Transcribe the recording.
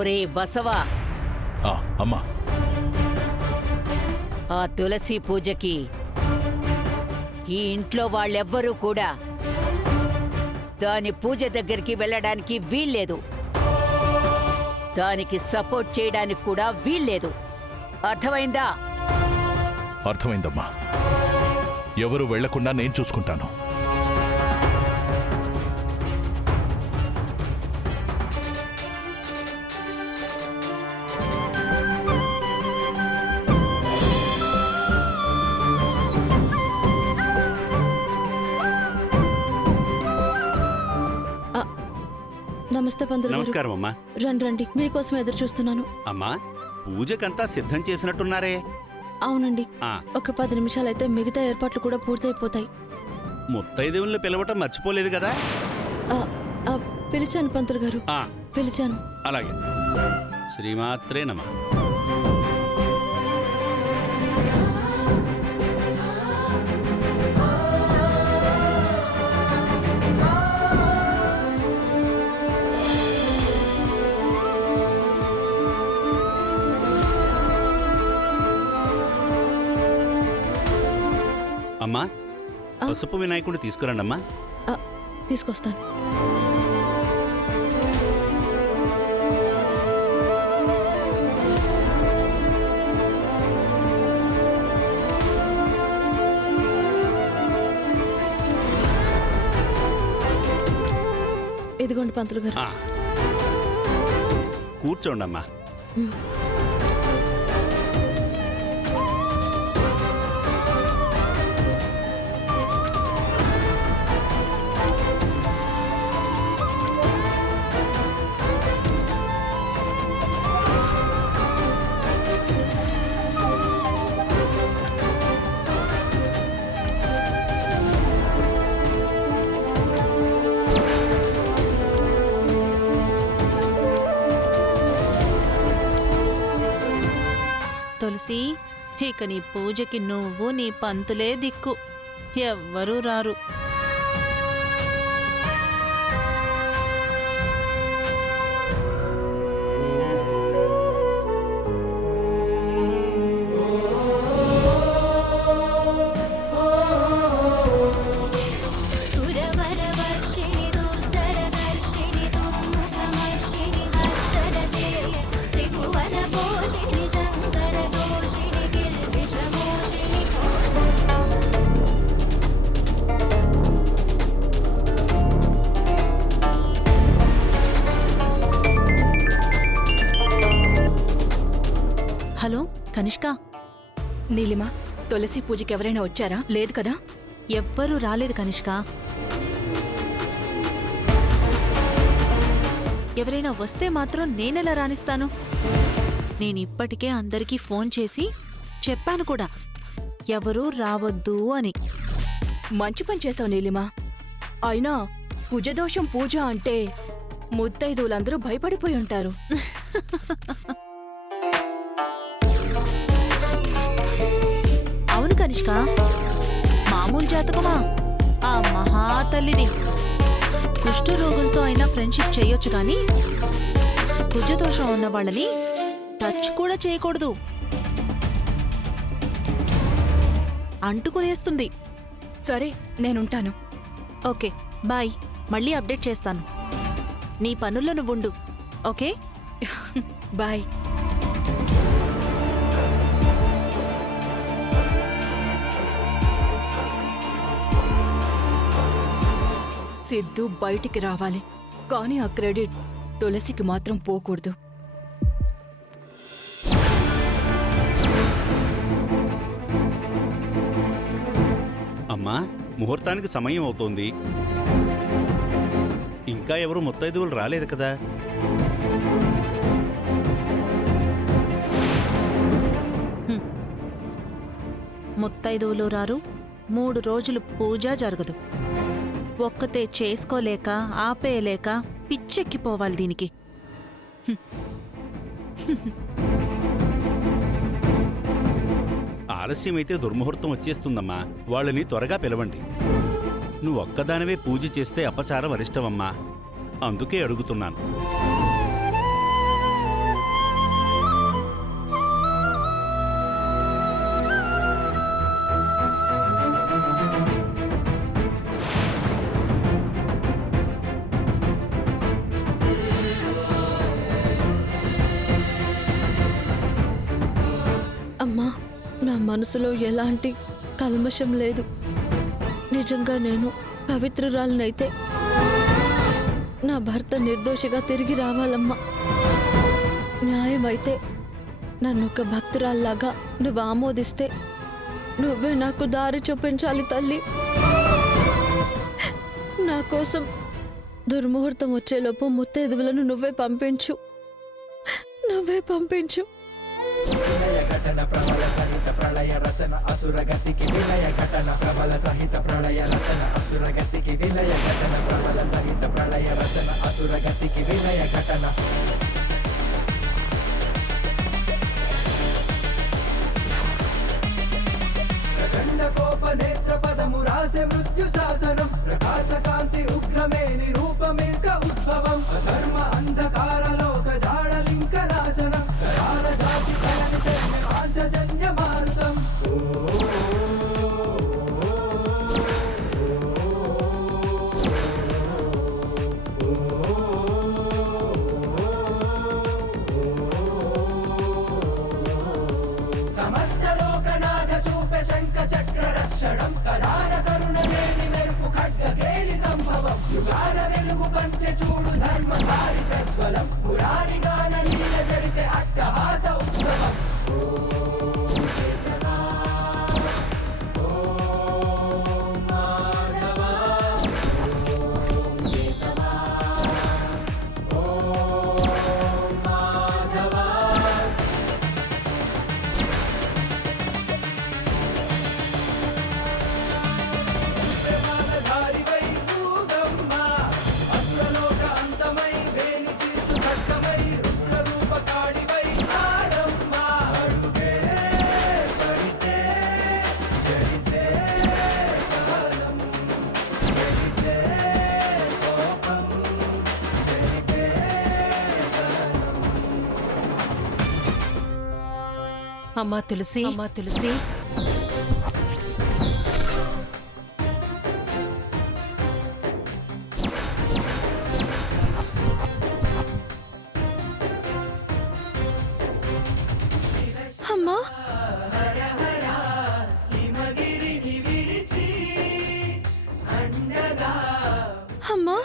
ఒరే బసవా, అమ్మా, ఆ తులసి పూజకి ఈ ఇంట్లో వాళ్ళెవ్వరూ కూడా దాని పూజ దగ్గరికి వెళ్ళడానికి వీల్లేదు. దానికి సపోర్ట్ చేయడానికి కూడా వీల్లేదు. అర్థమైందా? అర్థమైందమ్మా. ఎవరు వెళ్లకుండా నేను చూసుకుంటాను. నమస్తే పంతులు గారు. నమస్కారం అమ్మా. రండి రండి, మీకోసం ఎదురు చూస్తున్నాను. అమ్మా, పూజకంతా సిద్ధం చేసినట్టున్నారే? అవునండి, ఆ ఒక 10 నిమిషాలైతే మిగతా ఏర్పాట్లు కూడా పూర్తయిపోతాయి. ముత్తైదేవుల్ని పిలవటం మర్చిపోలేదు కదా? ఆ, ఆ, పిలిచాను పంతులు గారు, ఆ పిలిచాను. అలాగే. శ్రీమాత్రే నమః. అమ్మా, పసుపు వినాయకుడు తీసుకురండి అమ్మా. ఆ, తీసుకొస్తాను. ఇదిగోండి పంతులు గారు. కూర్చోండి అమ్మా. తులసి, ఇక నీ పూజకి నువ్వు నీ పంతులే దిక్కు, ఎవ్వరూ రారు. హలో కనిష్క. నీలిమ, తులసి పూజకి ఎవరైనా వచ్చారా? లేదు కదా? ఎవ్వరూ రాలేదు కనిష్క. ఎవరైనా వస్తే మాత్రం నేనెలా రానిస్తాను? నేనిప్పటికే అందరికీ ఫోన్ చేసి చెప్పాను కూడా, ఎవరూ రావద్దు అని. మంచి పని చేసావు నీలిమ. అయినా కుజదోషం పూజ అంటే ముత్తైదువులందరూ భయపడిపోయి ఉంటారు. అవును కనిష్క, మామూలు జాతకమా? ఆ మహాతల్లిది. కుష్ఠరోగులతో అయినా ఫ్రెండ్షిప్ చేయొచ్చు కానీ కుజదోషం ఉన్న వాళ్ళని టచ్ కూడా చేయకూడదు. అంటుకునేస్తుంది. సరే, నేనుంటాను. Okay, bye. మళ్ళీ అప్డేట్ చేస్తాను. నీ పనుల్లో నువ్వుండు. Okay, bye. సిద్ధు బయటికి రావాలి, కానీ ఆ క్రెడిట్ తులసికి మాత్రం పోకూడదు. అమ్మా, ముహూర్తానికి సమయం అవుతోంది. ఇంకా ఎవరు ముత్తైదువులు రాలేదు కదా? ముత్తైదువులు రారు. 3 రోజులు పూజ జరగదు. ఒక్కతే చేసుకోలేక ఆపేయలేక పిచ్చెక్కిపోవాలి దీనికి. ఆలస్యమైతే దుర్ముహూర్తం వచ్చేస్తుందమ్మా. వాళ్ళని త్వరగా పిలవండి. నువ్వొక్కదానివే పూజ చేస్తే అపచారం అరిష్టమమ్మా. అందుకే అడుగుతున్నాను. మనసులో ఎలాంటి కల్మషం లేదు. నిజంగా నేను పవిత్రురాలనైతే నా భర్త నిర్దోషిగా తిరిగి రావాలమ్మా. న్యాయమైతే నన్ను ఒక భక్తురాల్లాగా నువ్వు ఆమోదిస్తే నువ్వే నాకు దారి చూపించాలి తల్లి. నా కోసం దుర్ముహూర్తం వచ్చేలోపు ముత్తైదువులను నువ్వే పంపించు. ఘటన ప్రబల సహిత ప్రళయ రచన అసురగతికి విలయ ఘటన ప్రబల సహిత ప్రళయ రచన అసురగతికి విలయ ఘటన ప్రబల సహిత ప్రళయ రచన అసురగతికి విలయ ఘటన. ప్రచండ కోప నేత్ర పదము రాసే మృత్యు శాసనం ప్రకాశ కాంతి ఉగ్రమే నిరూపమేక ఉద్భవం అధర్మ అంధకార లోక జాడలింక నాశనం కరాల జాతి కలని పాంచజన్య మారుతం. సమస్త లోకనాథ చూపే శంఖ చక్ర రక్షణం కళాన కరుణ లేని మెరుపు ఖడ్గ కేలి సంభవం యుగాల వెలుగు పంచె చూడు ధర్మధారి ప్రజ్వలం పురారి గాన లీల జరిపే అట్టహాస ఉత్సవం. అమ్మా తులసి, అమ్మా తులసి. అమ్మా అమ్మా